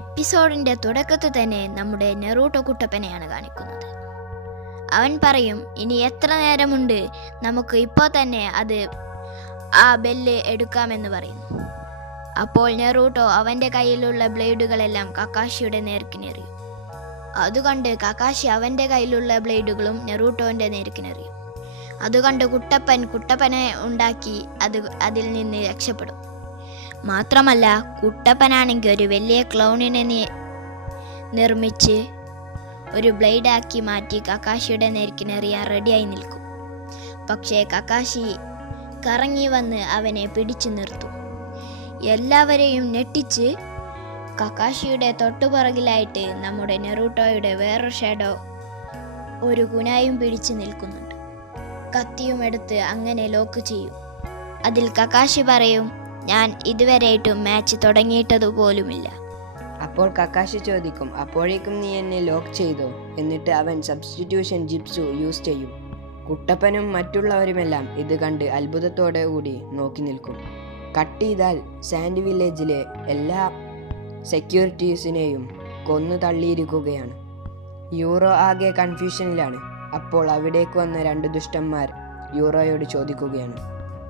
എപ്പിസോഡിന്റെ തുടക്കത്തിൽ തന്നെ നമ്മുടെ നെറൂട്ടോ കുട്ടപ്പനെയാണ് കാണിക്കുന്നത്. അവൻ പറയും, ഇനി എത്ര നേരമുണ്ട്, നമുക്ക് ഇപ്പോൾ തന്നെ ആ ബെല്ല് എടുക്കാമെന്ന് പറയുന്നു. അപ്പോൾ നെറൂട്ടോ അവൻ്റെ കയ്യിലുള്ള ബ്ലേഡുകളെല്ലാം കക്കാഷിയുടെ നേർക്കിനെറിയും. അതുകണ്ട് കക്കാഷി അവൻ്റെ കയ്യിലുള്ള ബ്ലേഡുകളും നെറൂട്ടോൻ്റെ നേർക്കിനെറിയും. അതുകണ്ട് കുട്ടപ്പനെ ഉണ്ടാക്കി അതിൽ നിന്ന് രക്ഷപ്പെടും. മാത്രമല്ല, കുട്ടപ്പനാണെങ്കിൽ ഒരു വലിയ ക്ലൗണിനെ നിർമ്മിച്ച് ഒരു ബ്ലേഡാക്കി മാറ്റി കക്കാഷിയുടെ നേർക്കിനെറിയാൻ റെഡിയായി നിൽക്കും. പക്ഷേ കക്കാഷി കറങ്ങി വന്ന് അവനെ പിടിച്ചു നിർത്തും. എല്ലാവരെയും ഞെട്ടിച്ച് കക്കാഷിയുടെ തൊട്ടുപുറകിലായിട്ട് നമ്മുടെ നെറൂട്ടോയുടെ വേറൊരു ഷാഡോ ഒരു കുനായും പിടിച്ചു നിൽക്കുന്നുണ്ട്. കത്തിയും എടുത്ത് അങ്ങനെ ലോക്ക് ചെയ്യും. അതിൽ കക്കാഷി പറയും, ഞാൻ ഇതുവരെയായിട്ടും മാച്ച് തുടങ്ങിയിട്ടതുപോലുമില്ല. അപ്പോൾ കക്കാഷി ചോദിക്കും, അപ്പോഴേക്കും നീ എന്നെ ലോക്ക് ചെയ്തോ? എന്നിട്ട് അവൻ സബ്സ്റ്റിറ്റ്യൂഷൻ ജിപ്സു യൂസ് ചെയ്യും. കുട്ടപ്പനും മറ്റുള്ളവരുമെല്ലാം ഇത് കണ്ട് അത്ഭുതത്തോടെ കൂടി നോക്കി നിൽക്കും. കട്ട് ചെയ്താൽ സാൻഡ് വില്ലേജിലെ എല്ലാ സെക്യൂരിറ്റീസിനെയും കൊന്നു തള്ളിയിരിക്കുകയാണ്. യൂറോ ആകെ കൺഫ്യൂഷനിലാണ്. അപ്പോൾ അവിടേക്ക് വന്ന 2 ദുഷ്ടന്മാർ യൂറോയോട് ചോദിക്കുകയാണ്,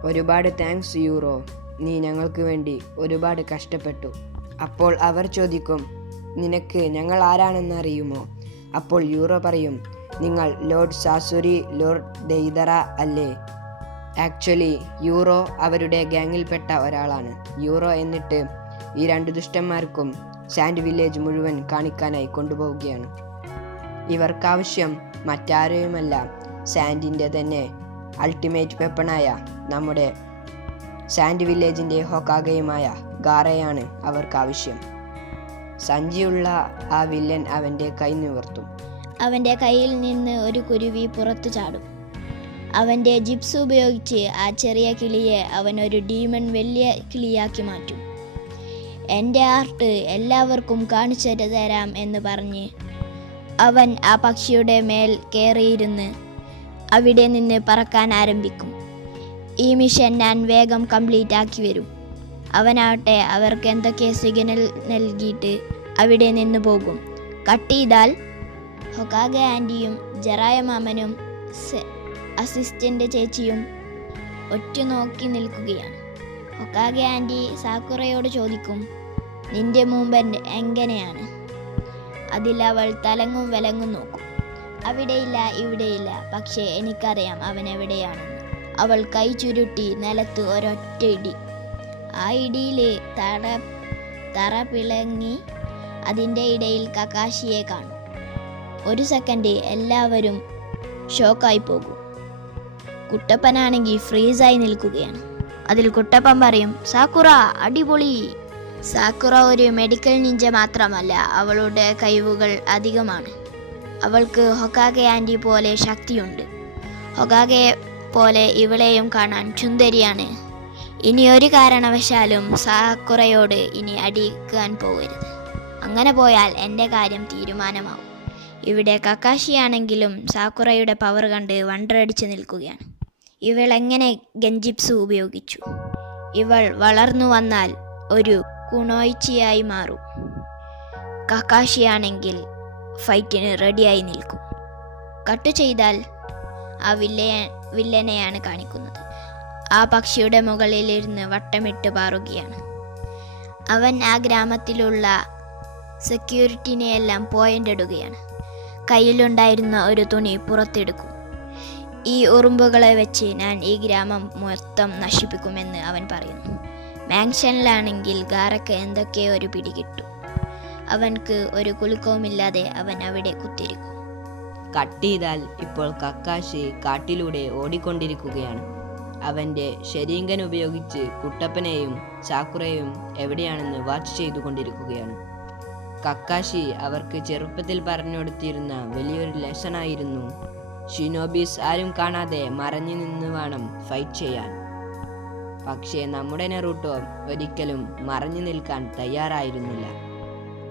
ഒരുപാട് താങ്ക്സ് യൂറോ, നീ ഞങ്ങൾക്ക് വേണ്ടി ഒരുപാട് കഷ്ടപ്പെട്ടു. അപ്പോൾ അവർ ചോദിക്കും, നിനക്ക് ഞങ്ങൾ ആരാണെന്ന് അറിയുമോ? അപ്പോൾ യൂറോ പറയും, നിങ്ങൾ ലോർഡ് സാസുരി, ലോർഡ് ദെയ്തറ അല്ലേ? ആക്ച്വലി യൂറോ അവരുടെ ഗ്യാങ്ങിൽപ്പെട്ട ഒരാളാണ്. യൂറോ എന്നിട്ട് ഈ 2 ദുഷ്ടന്മാർക്കും സാൻഡ് വില്ലേജ് മുഴുവൻ കാണിക്കാനായി കൊണ്ടുപോവുകയാണ്. ഇവർക്കാവശ്യം മറ്റാരെയുമല്ല, സാൻഡിൻ്റെ തന്നെ അൾട്ടിമേറ്റ് വെപ്പണായ നമ്മുടെ സാൻഡ് വില്ലേജിൻ്റെ ഹൊക്കാഗയുമായ ഗാറയാണ് അവർക്കാവശ്യം. സഞ്ചിയുള്ള ആ വില്ലൻ അവൻ്റെ കൈ നിവർത്തും. അവൻ്റെ കയ്യിൽ നിന്ന് ഒരു കുരുവി പുറത്തു ചാടും. അവൻ്റെ ജിപ്സ് ഉപയോഗിച്ച് ആ ചെറിയ കിളിയെ അവൻ ഒരു ഡീമൺ വലിയ കിളിയാക്കി മാറ്റും. എൻ്റെ ആർട്ട് എല്ലാവർക്കും കാണിച്ചു തരാം എന്ന് പറഞ്ഞ് അവൻ ആ പക്ഷിയുടെ മേൽ കയറിയിരുന്ന് അവിടെ നിന്ന് പറക്കാൻ ആരംഭിക്കും. ഈ മിഷൻ ഞാൻ വേഗം കംപ്ലീറ്റ് ആക്കി വരും. അവനാവട്ടെ അവർക്ക് എന്തൊക്കെ സിഗ്നൽ നൽകിയിട്ട് അവിടെ നിന്ന് പോകും. കട്ട് ചെയ്താൽ ഹൊക്കാഗെ ആൻറ്റിയും ജറായ മാമനും അസിസ്റ്റൻ്റ് ചേച്ചിയും ഒറ്റുനോക്കി നിൽക്കുകയാണ്. ഹൊക്കാഗെ ആൻറ്റി സാക്കുറയോട് ചോദിക്കും, നിന്റെ മൂവ്മെൻ്റ് എങ്ങനെയാണ്? അതിൽ അവൾ തലങ്ങും വിലങ്ങും നോക്കും. അവിടെയില്ല ഇവിടെയില്ല, പക്ഷേ എനിക്കറിയാം അവൻ എവിടെയാണെന്ന്. അവൾ കൈ ചുരുട്ടി നിലത്ത് ഒരൊറ്റ ഇടി. ആ ഇടിയിൽ തറ പിളങ്ങി. അതിൻ്റെ ഇടയിൽ കക്കാഷിയെ കാണും. 1 സെക്കൻഡ് എല്ലാവരും ഷോക്കായി പോകും. കുട്ടപ്പനാണെങ്കിൽ ഫ്രീസായി നിൽക്കുകയാണ്. അതിൽ കുട്ടപ്പൻ പറയും, സാക്കുറ അടിപൊളി. സാക്കുറ ഒരു മെഡിക്കൽ നിഞ്ച മാത്രമല്ല, അവളുടെ കഴിവുകൾ അധികമാണ്. അവൾക്ക് ഹൊക്കാഗെ ആൻറ്റി പോലെ ശക്തിയുണ്ട്. ഹൊക്കാഗെ പോലെ ഇവളെയും കാണാൻ സുന്ദരിയാണ്. ഇനി ഒരു കാരണവശാലും സാക്കുറയോട് ഇനി അടിക്കാൻ പോകരുത്. അങ്ങനെ പോയാൽ എൻ്റെ കാര്യം തീരുമാനമാവും. ഇവിടെ കക്കാഷിയാണെങ്കിലും സാക്കുറയുടെ പവർ കണ്ട് വണ്ടറടിച്ച് നിൽക്കുകയാണ്. ഇവൾ എങ്ങനെ ഗെൻജിപ്സു ഉപയോഗിച്ചു? ഇവൾ വളർന്നു വന്നാൽ ഒരു കുണോയിച്ചിയായി മാറും. കക്കാഷിയാണെങ്കിൽ ഫൈറ്റിന് റെഡിയായി നിൽക്കും. കട്ട് ചെയ്താൽ ആ വില്ലനെയാണ് കാണിക്കുന്നത്. ആ പക്ഷിയുടെ മുകളിലിരുന്ന് വട്ടമിട്ട് പാറുകയാണ്. അവൻ ആ ഗ്രാമത്തിലുള്ള സെക്യൂരിറ്റിനെയെല്ലാം പോയിന്റ് ഇടുകയാണ്. കയ്യിലുണ്ടായിരുന്ന ഒരു തുണി പുറത്തെടുക്കും. ഈ ഉറുമ്പുകളെ വെച്ച് ഞാൻ ഈ ഗ്രാമം മൊത്തം നശിപ്പിക്കുമെന്ന് അവൻ പറയുന്നു. മാൻഷനിലാണെങ്കിൽ ഗാറയ്ക്ക് എന്തൊക്കെയോ ഒരു പിടി കിട്ടും. അവൻക്ക് ഒരു കുലുക്കവുമില്ലാതെ അവൻ അവിടെ കുത്തിരിക്കും. കട്ട് ചെയ്താൽ ഇപ്പോൾ കക്കാഷി കാട്ടിലൂടെ ഓടിക്കൊണ്ടിരിക്കുകയാണ്. അവൻ്റെ ശരീങ്കൻ ഉപയോഗിച്ച് കുട്ടപ്പനെയും സാക്കുറയും എവിടെയാണെന്ന് വാച്ച് ചെയ്തുകൊണ്ടിരിക്കുകയാണ്. കക്കാഷി അവർക്ക് ചെറുപ്പത്തിൽ പറഞ്ഞു കൊടുത്തിരുന്ന വലിയൊരു ലെസണായിരുന്നു, ഷിനോബീസ് ആരും കാണാതെ മറഞ്ഞു നിന്ന് വേണം ഫൈറ്റ് ചെയ്യാൻ. പക്ഷേ നമ്മുടെ നെറൂട്ടോ ഒരിക്കലും മറഞ്ഞു നിൽക്കാൻ തയ്യാറായിരുന്നില്ല.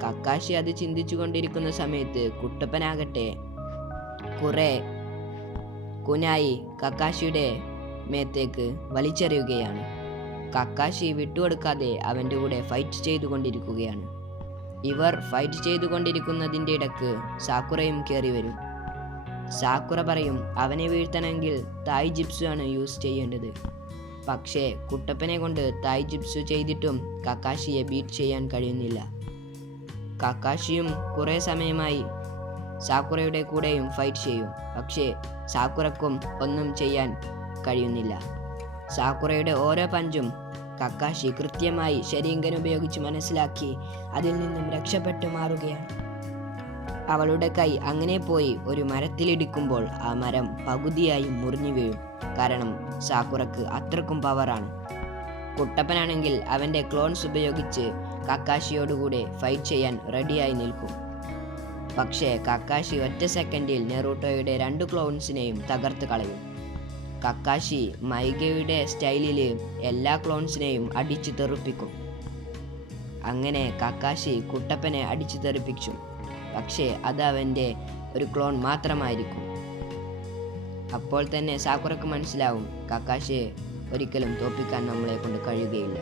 കക്കാഷി അത് ചിന്തിച്ചു കൊണ്ടിരിക്കുന്ന സമയത്ത് കുട്ടപ്പനാകട്ടെ കുറെ കുനായി കക്കാഷിയുടെ മേത്തേക്ക് വലിച്ചെറിയുകയാണ്. കക്കാഷി വിട്ടുകൊടുക്കാതെ അവൻ്റെ കൂടെ ഫൈറ്റ് ചെയ്തുകൊണ്ടിരിക്കുകയാണ്. ഇവർ ഫൈറ്റ് ചെയ്തുകൊണ്ടിരിക്കുന്നതിൻ്റെ ഇടക്ക് സാക്കുറയും കയറി വരും. സാക്കുറ പറയും അവനെ വീഴ്ത്തണമെങ്കിൽ തായ് ജിപ്സു ആണ് യൂസ് ചെയ്യേണ്ടത്. പക്ഷേ കുട്ടപ്പനെ കൊണ്ട് തായ് ജിപ്സു ചെയ്തിട്ടും കക്കാഷിയെ ബീറ്റ് ചെയ്യാൻ കഴിയുന്നില്ല. കക്കാഷിയും കുറേ സമയമായി സാക്കുറയുടെ കൂടെയും ഫൈറ്റ് ചെയ്യും. പക്ഷേ സാക്കുറക്കും ഒന്നും ചെയ്യാൻ കഴിയുന്നില്ല. സാക്കുറയുടെ ഓരോ പഞ്ചും കക്കാഷി കൃത്യമായി ശരീങ്കൻ ഉപയോഗിച്ച് മനസ്സിലാക്കി അതിൽ നിന്നും രക്ഷപ്പെട്ടു മാറുകയാണ്. അവളുടെ കൈ അങ്ങനെ പോയി ഒരു മരത്തിലിടിക്കുമ്പോൾ ആ മരം പകുതിയായി മുറിഞ്ഞു വീഴും. കാരണം സാക്കുറക്ക് അത്രക്കും പവറാണ്. കുട്ടപ്പനാണെങ്കിൽ അവൻ്റെ ക്ലോൺസ് ഉപയോഗിച്ച് കക്കാഷിയോടുകൂടെ ഫൈറ്റ് ചെയ്യാൻ റെഡിയായി നിൽക്കും. പക്ഷേ കക്കാഷി ഒറ്റ സെക്കൻഡിൽ നെറൂട്ടോയുടെ 2 ക്ലോൺസിനെയും തകർത്ത് കളയും. കക്കാഷി മൈഗയുടെ സ്റ്റൈലിൽ എല്ലാ ക്ലോൺസിനെയും അടിച്ചു തെറിപ്പിക്കും. അങ്ങനെ കക്കാഷി കുട്ടപ്പനെ അടിച്ചു തെറിപ്പിച്ചു. പക്ഷേ അത് അവൻ്റെ ഒരു ക്ലോൺ മാത്രമായിരിക്കും. അപ്പോൾ തന്നെ സാക്കുറക്ക് മനസ്സിലാവും കക്കാഷിയെ ഒരിക്കലും തോൽപ്പിക്കാൻ നമ്മളെ കൊണ്ട് കഴിയുകയില്ല.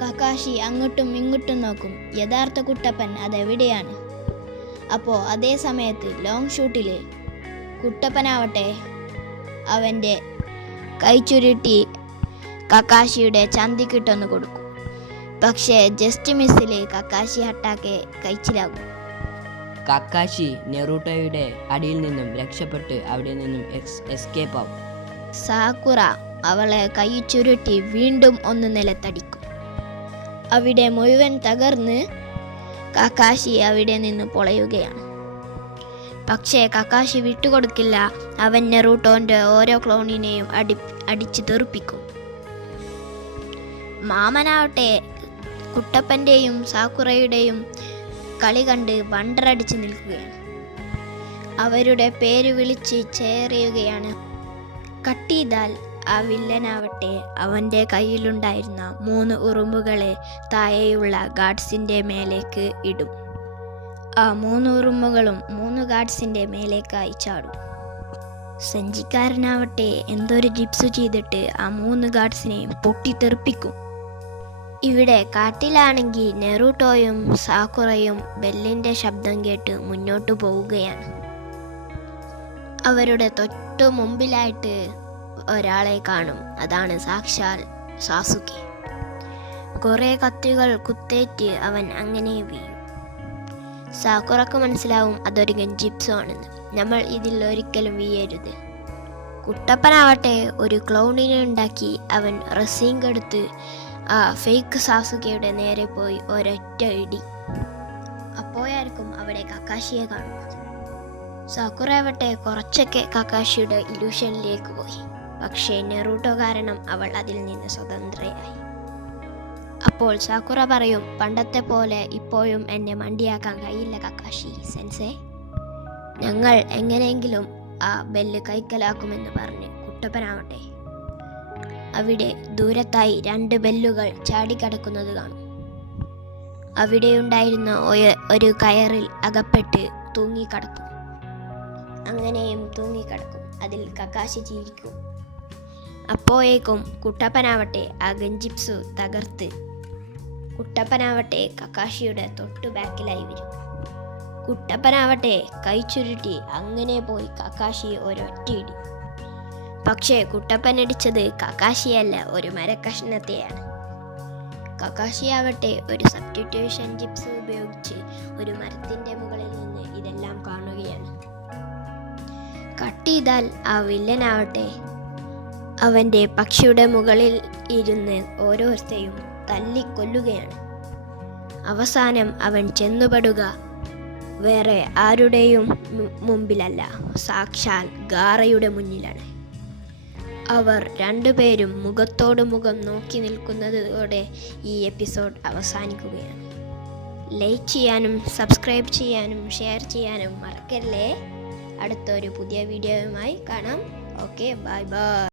കക്കാഷി അങ്ങോട്ടും ഇങ്ങോട്ടും നോക്കും. യഥാർത്ഥ കുട്ടപ്പൻ അതെവിടെയാണ്? അപ്പോൾ അതേ സമയത്ത് ലോങ് ഷൂട്ടിൽ കുട്ടപ്പനാവട്ടെ അവൻ്റെ കൈ ചുരുട്ടി കക്കാഷിയുടെ ചന്തിക്കിട്ടൊന്ന് കൊടുക്കും. പക്ഷേ ജസ്റ്റ് മിസ്സിൽ കക്കാഷി അട്ടാക്കെ കഴിച്ചിലാകും. കക്കാഷി നെറൂട്ടോയുടെ അടിയിൽ നിന്നും രക്ഷപ്പെട്ട് അവിടെ നിന്നും എസ്കേപ്പ് ആവും. സാക്കുറ അവളെ കൈ ചുരുട്ടി വീണ്ടും ഒന്ന് നിലത്തടിക്കും. അവിടെ മുഴുവൻ തകർന്ന് കക്കാഷി അവിടെ നിന്ന് പൊളയുകയാണ്. പക്ഷേ കക്കാഷി വിട്ടുകൊടുക്കില്ല. അവൻ നെറൂട്ടോന്റെ ഓരോ ക്ലോണിനെയും അടിച്ചു തെറിപ്പിക്കും. മാമനാവട്ടെ കുട്ടപ്പൻ്റെയും സാക്കുറയുടെയും കളി കണ്ട് വണ്ടറടിച്ച് നിൽക്കുകയാണ്. അവരുടെ പേര് വിളിച്ച് ചേറിയുകയാണ്. കട്ട് ചെയ്താൽ ആ വില്ലനാവട്ടെ അവൻ്റെ കയ്യിലുണ്ടായിരുന്ന 3 ഉറുമ്പുകളെ താഴെയുള്ള ഗാർഡ്സിൻ്റെ മേലേക്ക് ഇടും. ആ 3 ഉറുമ്പുകളും 3 ഗാർഡ്സിൻ്റെ മേലേക്കായി ചാടും. സഞ്ചിക്കാരനാവട്ടെ എന്തൊരു ജിപ്സു ചെയ്തിട്ട് ആ 3 ഗാർഡ്സിനെയും പൊട്ടിത്തെറിപ്പിക്കും. ഇവിടെ കാട്ടിലാണെങ്കിൽ നെറൂട്ടോയും സാക്കുറയും ബെല്ലിൻ്റെ ശബ്ദം കേട്ട് മുന്നോട്ട് പോവുകയാണ്. അവരുടെ തൊട്ടു മുമ്പിലായിട്ട് ഒരാളെ കാണും. അതാണ് സാക്ഷാൽ സാസുകെ. കുറേ കത്തികൾ കുത്തേറ്റ് അവൻ അങ്ങനെ വീഴും. സാക്കുറക്ക് മനസ്സിലാവും അതൊരു ഗൻജിപ്സു ആണെന്ന്. നമ്മൾ ഇതിൽ ഒരിക്കലും വീഴരുത്. കുട്ടപ്പനാവട്ടെ ഒരു ക്ലൗണിനെ ഉണ്ടാക്കി അവൻ റസിംഗ് എടുത്ത് ആ ഫേക്ക് സാസുകയുടെ നേരെ പോയി ഒരൊറ്റ ഇടി. അപ്പോഴായിരിക്കും അവിടെ കക്കാഷിയെ കാണുന്നത്. സാക്കുറ ആവട്ടെ കുറച്ചൊക്കെ കക്കാഷിയുടെ ഇല്യൂഷനിലേക്ക് പോയി. പക്ഷേ നെറൂട്ടോ കാരണം അവൾ അതിൽ നിന്ന് സ്വതന്ത്രയായി. അപ്പോൾ സാക്കുറ പറയും, പണ്ടത്തെ പോലെ ഇപ്പോഴും എന്നെ മണ്ടിയാക്കാൻ കഴിയില്ല കക്കാഷി സെൻസേ. ഞങ്ങൾ എങ്ങനെയെങ്കിലും ആ ബെല്ല് കൈക്കലാക്കുമെന്ന് പറഞ്ഞ് കുട്ടപ്പനാവട്ടെ അവിടെ ദൂരത്തായി 2 ബെല്ലുകൾ ചാടിക്കടക്കുന്നത് കാണും. അവിടെയുണ്ടായിരുന്ന ഒരു കയറിൽ അകപ്പെട്ട് തൂങ്ങിക്കടക്കും. അങ്ങനെയും തൂങ്ങിക്കടക്കും. അതിൽ കക്കാഷി ചിരിക്കും. അപ്പോഴേക്കും കുട്ടപ്പനാവട്ടെ ആ ഗൻജിപ്സു തകർത്ത് കുട്ടപ്പനാവട്ടെ കക്കാഷിയുടെ തൊട്ടു ബാക്കിലായി വരും. കുട്ടപ്പനാവട്ടെ കൈ ചുരുട്ടി അങ്ങനെ പോയി കക്കാഷിയെ ഒരൊറ്റയിടി. പക്ഷേ കുട്ടപ്പൻ ഇടിച്ചത് കക്കാഷിയല്ല, ഒരു മരക്കഷ്ണത്തെയാണ്. കക്കാഷിയാവട്ടെ ഒരു സബ്സ്റ്റിറ്റ്യൂഷൻ ജിപ്സ് ഉപയോഗിച്ച് ഒരു മരത്തിൻ്റെ മുകളിൽ നിന്ന് ഇതെല്ലാം കാണുകയാണ്. കട്ട് ചെയ്താൽ ആ വില്ലനാവട്ടെ അവൻ്റെ പക്ഷിയുടെ മുകളിൽ ഇരുന്ന് ഓരോരുത്തരെയും തല്ലിക്കൊല്ലുകയാണ്. അവസാനം അവൻ ചെന്നുപെടുക വേറെ ആരുടെയും മുമ്പിലല്ല, സാക്ഷാൽ ഗാറയുടെ മുന്നിലാണ്. അവർ 2 പേരും മുഖത്തോട് മുഖം നോക്കി നിൽക്കുന്നതോടെ ഈ എപ്പിസോഡ് അവസാനിക്കുകയാണ്. ലൈക്ക് ചെയ്യാനും സബ്സ്ക്രൈബ് ചെയ്യാനും ഷെയർ ചെയ്യാനും മറക്കല്ലേ. അടുത്തൊരു പുതിയ വീഡിയോയുമായി കാണാം. Okay, bye bye.